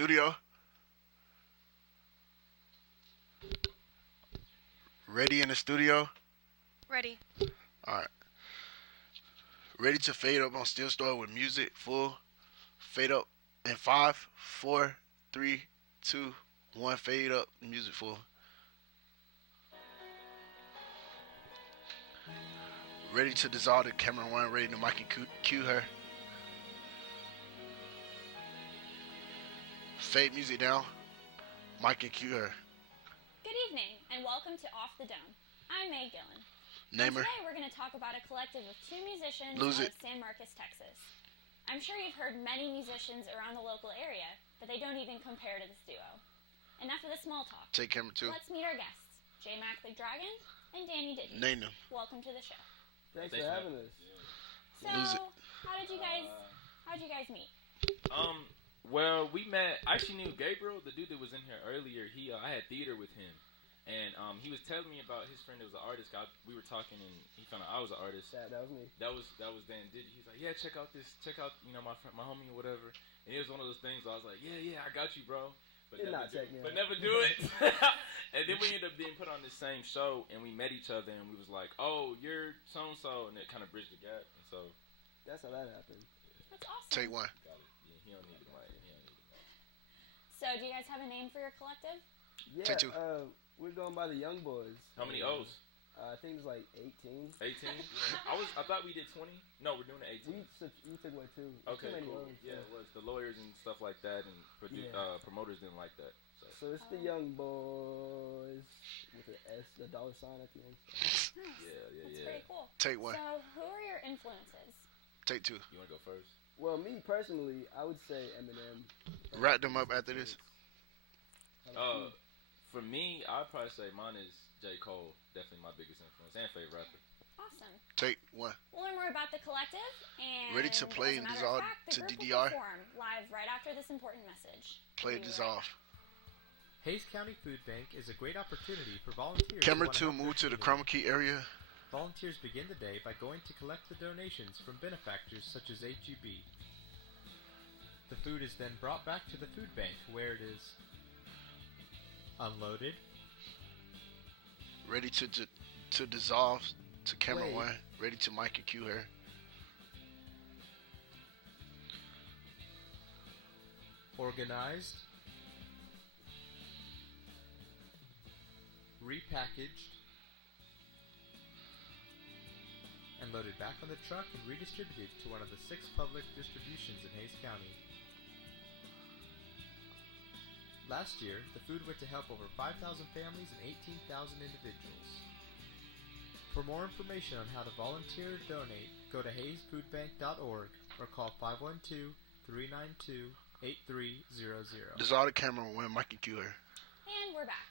studio? Ready in the studio? Ready. Alright. Ready to fade up on Steel Store with music full. Fade up in 5, 4, 3, 2, 1. Fade up, music full. Ready to dissolve the camera one. Ready to mic and cue her. Fade music down. Mic and cue her. Good evening, and welcome to Off the Dome. I'm May Gillen. Name her. Today we're going to talk about a collective of two musicians Lose out it. of San Marcos, Texas. I'm sure you've heard many musicians around the local area, but they don't even compare to this duo. Enough of the small talk. Take camera two. Let's meet our guests, J Mac the Dragon and Danny Diddy. Name them. Welcome to the show. Thanks for having us. So, Lose it. how did you guys meet? Well, we met. I actually knew Gabriel, the dude that was in here earlier. I had theater with him, and he was telling me about his friend that was an artist. We were talking, and he found out I was an artist. That was me. That was Dan Diddy. He's like, yeah, check out my friend, my homie or whatever. And it was one of those things. I was like, yeah, I got you, bro. But never do it. And then we ended up being put on the same show, and we met each other, and we was like, oh, you're so and so, and it kind of bridged the gap. And so that's how that happened. That's awesome. Take one. got it. Yeah, he don't need the mic. So, do you guys have a name for your collective? Yeah, Take two. We're going by the Young Boys. How many O's? I think it's like 18. 18? I thought we did 20. No, we're doing the 18. We took away two. Okay, too many cool. O's, Yeah, it was the lawyers and stuff like that, and promoters didn't like that. So it's the Young Boys with the S, the dollar sign at the end. Nice. So. That's pretty cool. Take one. So, who are your influences? Take two. You want to go first? Well, me personally, I would say Eminem. Wrap them up after this. For me, I'd probably say mine is J. Cole. Definitely my biggest influence and favorite rapper. Awesome. Take one. We'll learn more about the collective and Ready to play as a and matter of dissolve fact, the to group DDR? will perform live right after this important message. Play We'll be dissolve. right Hayes County Food Bank is a great opportunity for volunteers. Camera who two. wanna help Move to their the community. chroma key area. Volunteers begin the day by going to collect the donations from benefactors such as HEB. The food is then brought back to the food bank where it is unloaded, Ready to dissolve to camera Wait. one. Ready to mic and cue her. organized, repackaged, and loaded back on the truck and redistributed to one of the 6 public distributions in Hayes County. Last year, the food went to help over 5,000 families and 18,000 individuals. For more information on how to volunteer or donate, go to hayesfoodbank.org or call 512-392-8300. Dissolve the camera one. Mic and cue her. And we're back.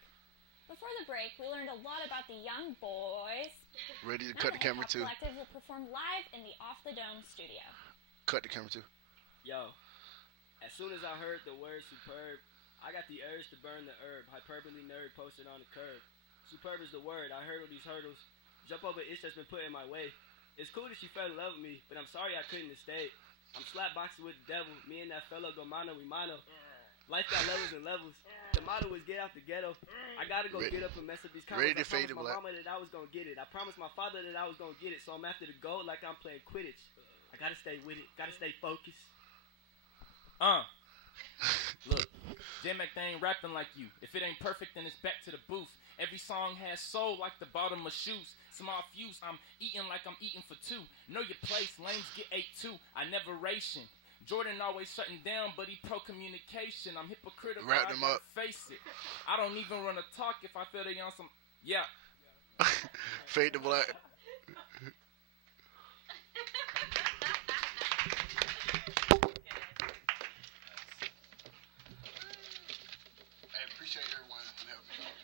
Before the break, we learned a lot about the Young Boys. Ready to Now cut the camera two. Collective will perform live in the Off the Dome studio. Cut the camera two. Yo, as soon as I heard the word superb, I got the urge to burn the herb. Hyperbole nerd posted on the curb. Superb is the word. I hurdle these hurdles. Jump over itch that's been put in my way. It's cool that she fell in love with me, but I'm sorry I couldn't have stayed. I'm slapboxing with the devil. Me and that fellow go mano we mano. Life got levels and levels. The motto is get out the ghetto. I gotta go get up and mess up these Ready comments. to fade I to promised my black. mama that I was gonna get it. I promised my father that I was gonna get it. So I'm after the goal like I'm playing Quidditch. I gotta stay with it. Gotta stay focused. Look, J-Mac, they ain't rapping like you. If it ain't perfect, then it's back to the booth. Every song has soul like the bottom of shoes. Small fuse, I'm eating like I'm eating for two. Know your place, lanes get 8-2. I never ration. Jordan always shutting down, but he pro-communication. I'm hypocritical, Wrap I them gotta up. face it. I don't even run a talk if I feel they on some... Yeah. Fade to black. I appreciate everyone for helping me out.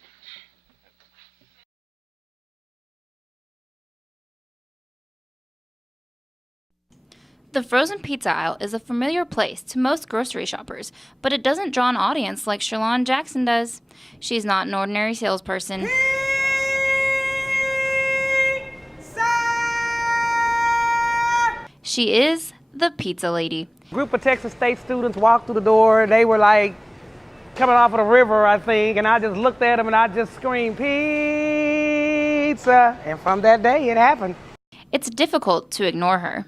The frozen pizza aisle is a familiar place to most grocery shoppers, but it doesn't draw an audience like Sherlon Jackson does. She's not an ordinary salesperson. She is the pizza lady. Group of Texas State students walked through the door. They were like coming off of the river, I think, and I just looked at him and I just screamed, pizza. And from that day, it happened. It's difficult to ignore her.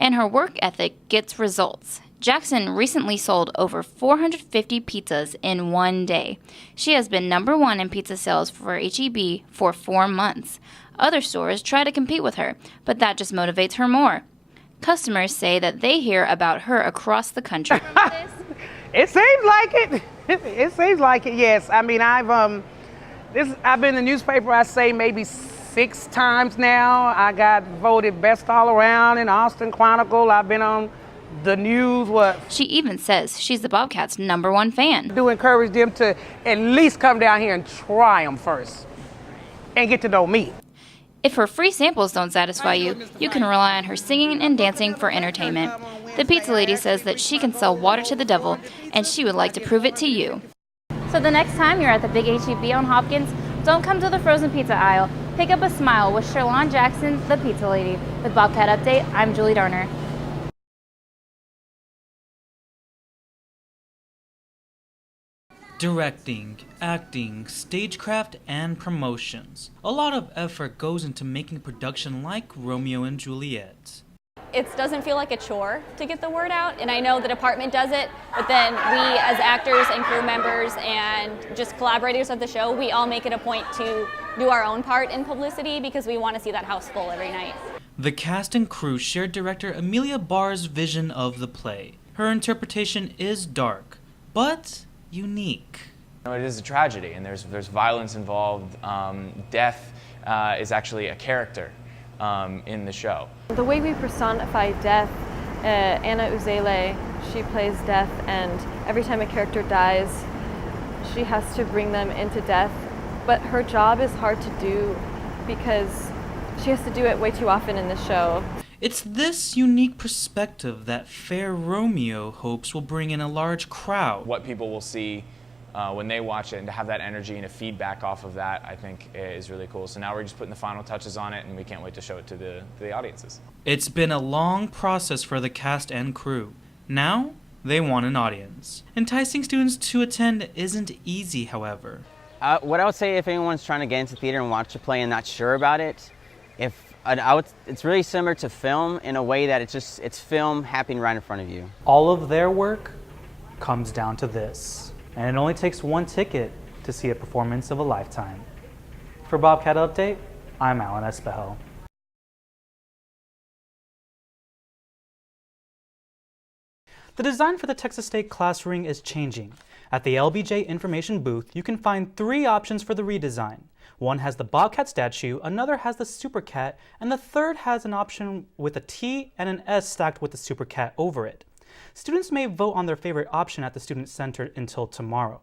And her work ethic gets results. Jackson recently sold over 450 pizzas in one day. She has been #1 in pizza sales for H-E-B for 4 months. Other stores try to compete with her, but that just motivates her more. Customers say that they hear about her across the country. It seems like it. It seems like it, yes. I mean, I've been in the newspaper, I say maybe 6 times now. I got voted best all around in Austin Chronicle. I've been on the news. She even says she's the Bobcats' #1 fan. I do encourage them to at least come down here and try them first and get to know me. If her free samples don't satisfy you, you can rely on her singing and dancing for entertainment. The pizza lady says that she can sell water to the devil, and she would like to prove it to you. So the next time you're at the big H-E-B on Hopkins, don't come to the frozen pizza aisle. Pick up a smile with Sherlon Jackson, the pizza lady. With Bobcat Update, I'm Julie Darner. Directing, acting, stagecraft, and promotions. A lot of effort goes into making a production like Romeo and Juliet. It doesn't feel like a chore to get the word out, and I know the department does it, but then we as actors and crew members and just collaborators of the show, we all make it a point to do our own part in publicity because we want to see that house full every night. The cast and crew shared director Amelia Barr's vision of the play. Her interpretation is dark, but unique. It is a tragedy, and there's violence involved. Death is actually a character in the show. The way we personify death, Anna Uzele, she plays death, and every time a character dies, she has to bring them into death. But her job is hard to do because she has to do it way too often in the show. It's this unique perspective that Fair Romeo hopes will bring in a large crowd. What people will see when they watch it, and to have that energy and a feedback off of that, I think is really cool. So now we're just putting the final touches on it, and we can't wait to show it to the audiences. It's been a long process for the cast and crew. Now, they want an audience. Enticing students to attend isn't easy, however. What I would say if anyone's trying to get into theater and watch a play and not sure about it, it's really similar to film in a way that it's film happening right in front of you. All of their work comes down to this, and it only takes one ticket to see a performance of a lifetime. For Bobcat Update, I'm Alan Espejo. The design for the Texas State class ring is changing. At the LBJ information booth, you can find 3 options for the redesign. One has the Bobcat statue, another has the Super Cat, and the third has an option with a T and an S stacked with the Super Cat over it. Students may vote on their favorite option at the Student Center until tomorrow.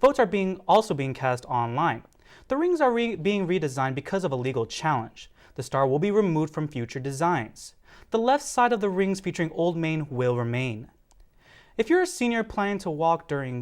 Votes are also being cast online. The rings are being redesigned because of a legal challenge. The star will be removed from future designs. The left side of the rings featuring Old Main will remain. If you're a senior planning to walk during